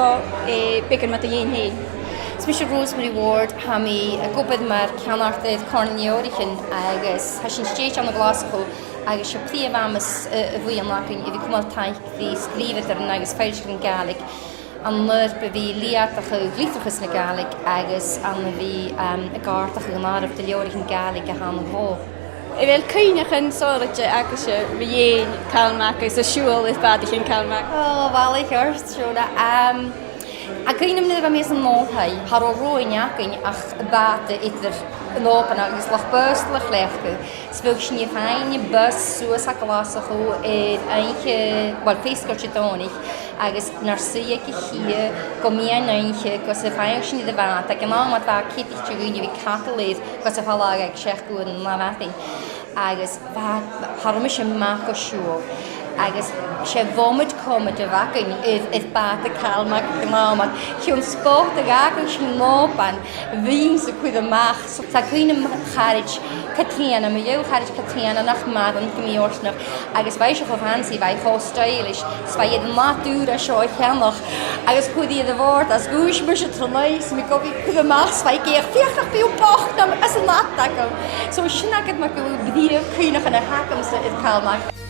go bigger mat a dhéon. Smis Rosemary Ward ha mi a gobad mar Ceannard Comhairle agus ha sin stéit an na Glasgow agus se príomh amas a bhí an lacin I bhí cumal taich dí scríbhad ar an agus féilse an Gaelic an nuir be bhí líartacha glífachas na Gaelic agus an bhí a gártacha an árbh de Leabhraichean Gaelic a han bhó. I bhfuil cuimhne sóirte agus se bhí CalMac agus a siúil is bàtaichean CalMac. Bhil I cheart siúda. A gaiinem na bh més an nóthaid, har ó roiin acin ach báta idir an ópan agus lech bớslach lechgu. Sbug sin I féin bus suas a glasachú einche, wel féisgurt tónig, agus nar suiag I chia go mian einche go sa féin sin I de bát, ag an ámat bá kitich tríúine bhí cataléid go sa fálag ag seachú an lávating. Agus har mis sem mac o siúl. Agus sé bhomid comid a bhacin is bát a CalMac gnáman. Chiún sport a gagan sin nópan bhín sa chuid amach. Tá cuiinem charid Catriana, ma dhew charid Catriana nach madan gymíorsnach. Agus bhaid se chofansi bhaid chóstailis. Sbhaid iad matúra seo cheannach. Agus chuid iad a bhórt as gúis mar se tronais mi gobi chuid amach sbhaid géach fiachach bíú bochnam as a natagam. So sin agad ma go bdíomh cuinach an a hacam sa iad CalMac.